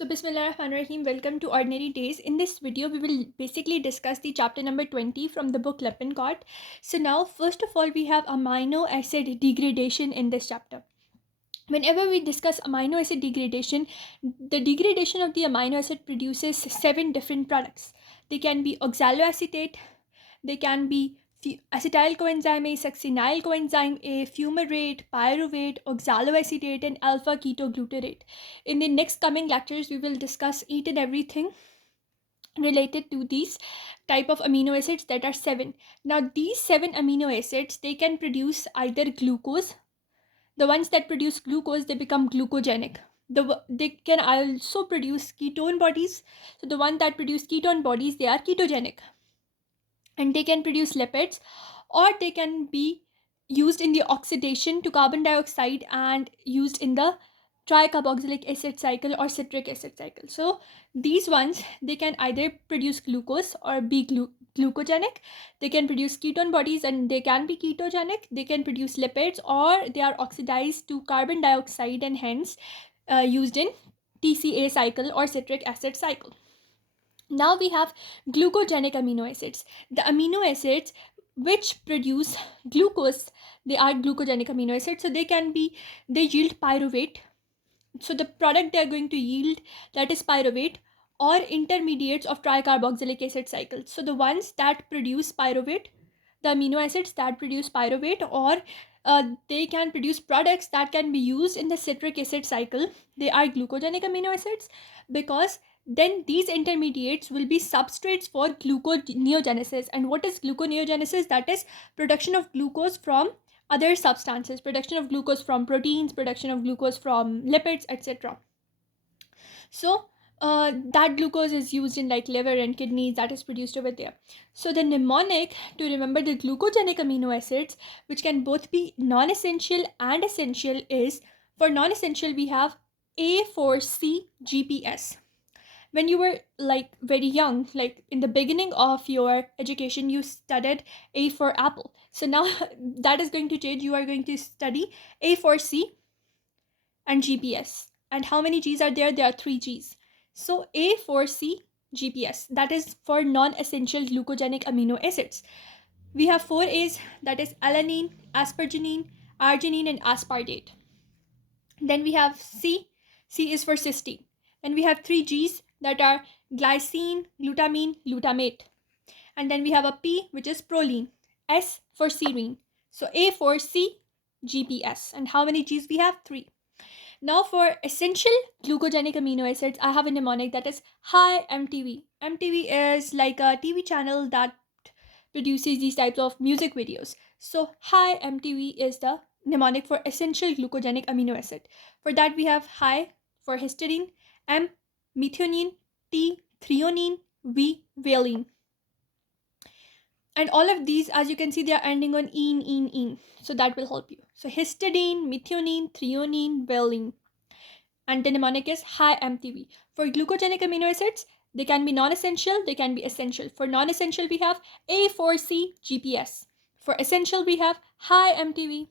So Bismillahirrahmanirrahim, welcome to Ordinary Days. In this video, we will basically discuss the chapter number 20 from the book Lippincott. So now, first of all, we have amino acid degradation in this chapter. Whenever we discuss amino acid degradation, the degradation of the amino acid produces 7 different products. They can be oxaloacetate, they can be acetyl coenzyme A, succinyl coenzyme A, fumarate, pyruvate, oxaloacetate, and alpha ketoglutarate. In the next coming lectures, we will discuss each and everything related to these type of amino acids that are 7. Now, these 7 amino acids, they can produce either glucose. The ones that produce glucose, they become glucogenic. They can also produce ketone bodies. So the one that produce ketone bodies, they are ketogenic. And they can produce lipids, or they can be used in the oxidation to carbon dioxide and used in the tricarboxylic acid cycle or citric acid cycle. So these ones, they can either produce glucose or be glucogenic. They can produce ketone bodies and they can be ketogenic. They can produce lipids, or they are oxidized to carbon dioxide and hence used in TCA cycle or citric acid cycle. Now we have glucogenic amino acids. The amino acids which produce glucose, they are glucogenic amino acids. So they yield pyruvate. So the product they are going to yield, that is pyruvate or intermediates of tricarboxylic acid cycle. So the ones that produce pyruvate, the amino acids that produce pyruvate, or they can produce products that can be used in the citric acid cycle, they are glucogenic amino acids, because then these intermediates will be substrates for gluconeogenesis. And what is gluconeogenesis? That is production of glucose from other substances, production of glucose from proteins, production of glucose from lipids, etc. So that glucose is used in like liver and kidneys, that is produced over there. So the mnemonic to remember the glucogenic amino acids, which can both be non-essential and essential, is, for non-essential we have A4C GPS. When you were like very young, like in the beginning of your education, you studied A for apple. So now that is going to change. You are going to study A4C and GPS. And how many G's are there? There are 3 G's. So A4C GPS, that is for non-essential glucogenic amino acids. We have 4 A's, that is alanine, asparagine, arginine, and aspartate. Then we have C. C is for cysteine. And we have 3 G's, that are glycine, glutamine, glutamate. And then we have a P, which is proline. S for serine. So A for C, GPS. And how many G's we have? 3. Now for essential glucogenic amino acids, I have a mnemonic that is high MTV. MTV is like a TV channel that produces these types of music videos. So high MTV is the mnemonic for essential glucogenic amino acid. For that we have high for histidine, M methionine, T threonine, V valine. And all of these, as you can see, they are ending on -ine. So that will help you. So histidine, methionine, threonine, valine. And the mnemonic is high MTV. For glucogenic amino acids, they can be non-essential, they can be essential. For non-essential, we have A4C GPS. For essential, we have high MTV.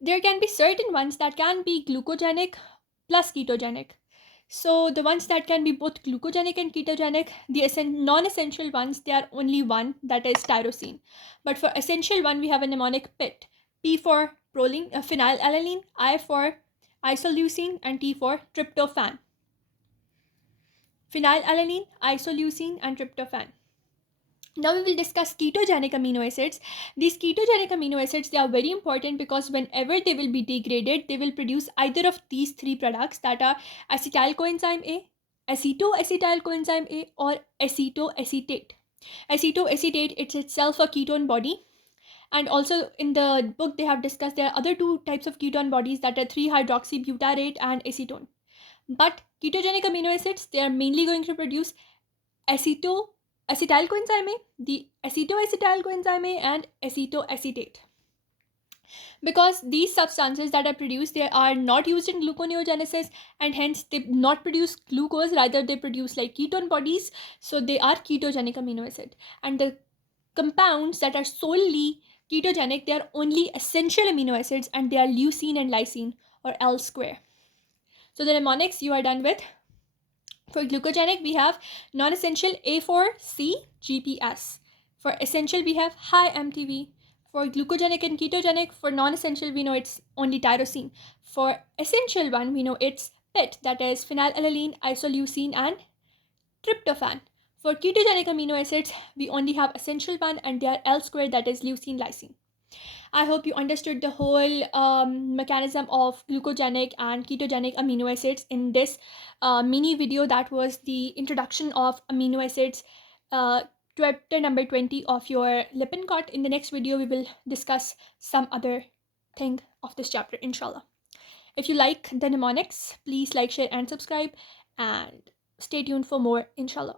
There can be certain ones that can be glucogenic plus ketogenic. So the ones that can be both glucogenic and ketogenic, the non-essential ones, they are only one, that is tyrosine. But for essential one, we have a mnemonic PIT. P for proline, phenylalanine, I for isoleucine, and T for tryptophan. Phenylalanine, isoleucine, and tryptophan. Now we will discuss ketogenic amino acids. These ketogenic amino acids, they are very important because whenever they will be degraded, they will produce either of these 3 products, that are acetyl coenzyme A, acetoacetyl coenzyme A, or acetoacetate. Acetoacetate, it's itself a ketone body. And also in the book they have discussed there are other 2 types of ketone bodies, that are 3-hydroxybutyrate and acetone. But ketogenic amino acids, they are mainly going to produce acetyl coenzyme A, the acetoacetyl coenzyme A, and acetoacetate. Because these substances that are produced, they are not used in gluconeogenesis, and hence they not produce glucose, rather they produce like ketone bodies. So they are ketogenic amino acid. And the compounds that are solely ketogenic, they are only essential amino acids, and they are leucine and lysine, or L square. So the mnemonics you are done with. For glucogenic, we have non-essential A4C GPS. For essential, we have high MTV. For glucogenic and ketogenic, for non-essential, we know it's only tyrosine. For essential one, we know it's PIT, that is phenylalanine, isoleucine, and tryptophan. For ketogenic amino acids, we only have essential one, and they are L squared, that is leucine, lysine. I hope you understood the whole mechanism of glucogenic and ketogenic amino acids in this mini video. That was the introduction of amino acids, chapter number 20 of your lippincott. In the next video, we will discuss some other thing of this chapter, inshallah. If you like the mnemonics, please like, share, and subscribe, and stay tuned for more, inshallah.